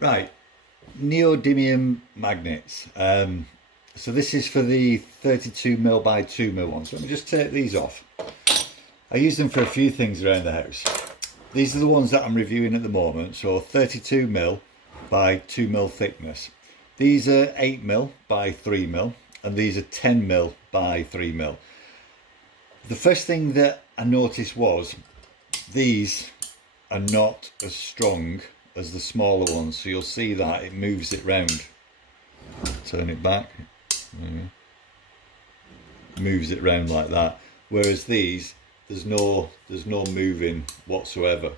Right, neodymium magnets. So this is for the 32mm by 2mm ones. Let me just take these off. I use them for a few things around the house. These are the ones that I'm reviewing at the moment. So 32mm by 2mm thickness. These are 8mm by 3mm, and these are 10mm by 3mm. The first thing that I noticed was these are not as strong as the smaller ones, so you'll see that it moves it round. Turn it back, moves it round like that. Whereas these, there's no moving whatsoever.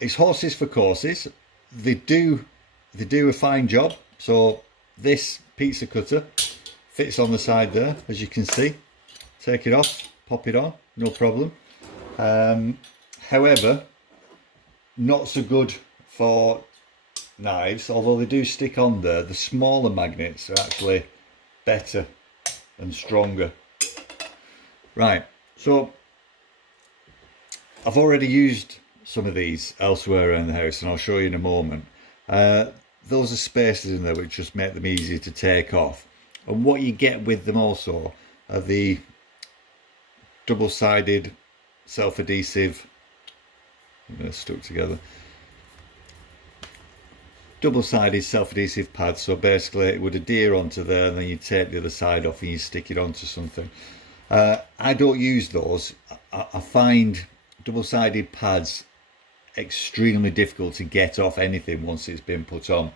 It's horses for courses. They do a fine job. So this pizza cutter fits on the side there, as you can see. Take it off, pop it on, no problem. However, not so good for knives, although they do stick on there. The smaller magnets are actually better and stronger. Right, so I've already used some of these elsewhere around the house, and I'll show you in a moment. Those are spaces in there which just make them easier to take off. And what you get with them also are the double-sided self-adhesive, stuck together, double-sided self-adhesive pads. So basically it would adhere onto there, and then you take the other side off and you stick it onto something. I don't use those. I find double-sided pads extremely difficult to get off anything once it's been put on.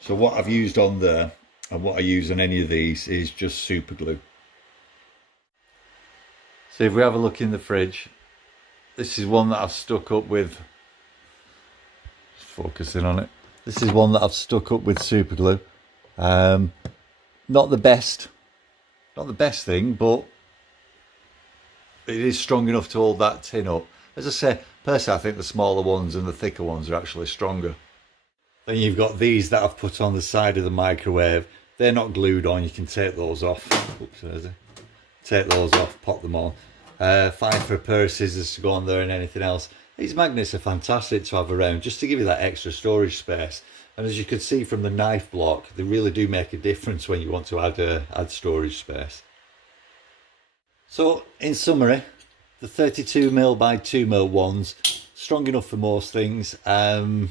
So what I've used on there, and what I use on any of these, is just super glue. So if we have a look in the fridge, this is one that I've stuck up with, just focusing on it. This is one that I've stuck up with super glue. Not the best thing, but it is strong enough to hold that tin up. As I say, personally I think the smaller ones and the thicker ones are actually stronger. Then you've got these that I've put on the side of the microwave. They're not glued on, you can take those off. Oops, there's it. Take those off, pop them on. Fine for a pair of scissors to go on there and anything else. These magnets are fantastic to have around, just to give you that extra storage space. And as you can see from the knife block, they really do make a difference when you want to add storage space. So in summary, the 32mm by 2mm ones, strong enough for most things. I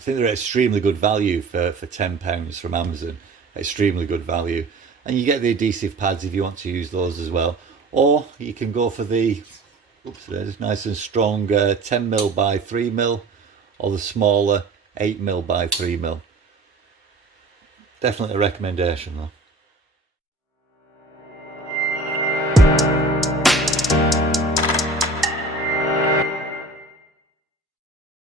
think they're extremely good value for £10 from Amazon. Extremely good value. And you get the adhesive pads if you want to use those as well. Or you can go for the, oops, there's nice and strong 10mm by 3mm, or the smaller 8mm by 3mm. Definitely a recommendation though.